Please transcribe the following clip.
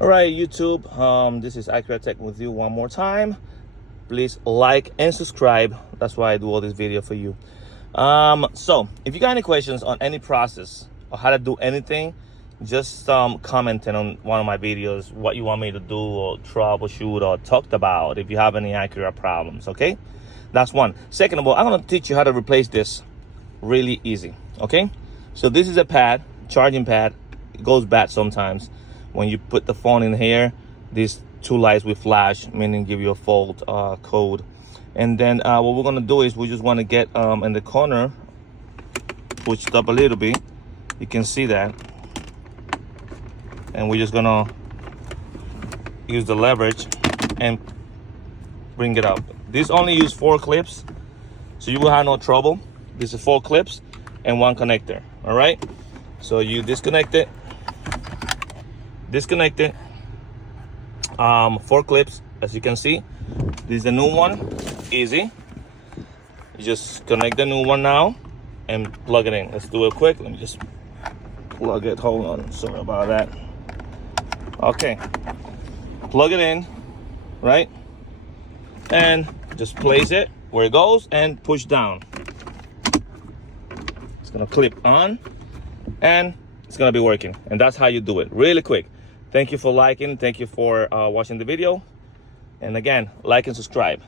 All right, YouTube, this is Acura Tech with you one more time. Please like and subscribe. That's why I do all this video for you. So if you got any questions on any process or how to do anything, just commenting on one of my videos what you want me to do or troubleshoot or talked about if you have any Acura problems. Okay, that's one. Second of all, I'm going to teach you how to replace this really easy. Okay, so this is a pad, charging pad. It goes bad sometimes when you put the phone in here. These two lights will flash, meaning give you a fault code. And then what we're gonna do is we just want to get in the corner pushed up a little bit. You can see that, and we're just gonna use the leverage and bring it up. This only use 4 clips, so you will have no trouble. This is 4 clips and 1 connector. All right, so you disconnect it, 4 clips, as you can see. This is the new one. Easy. You just connect the new one now and plug it in. Let's do it quick. Let me just plug it. Hold on, sorry about that. Okay, plug it in, right? And just place it where it goes and push down. It's gonna clip on and it's gonna be working. And that's how you do it, really quick. Thank you for liking. Thank you for watching the video. And again, like and subscribe.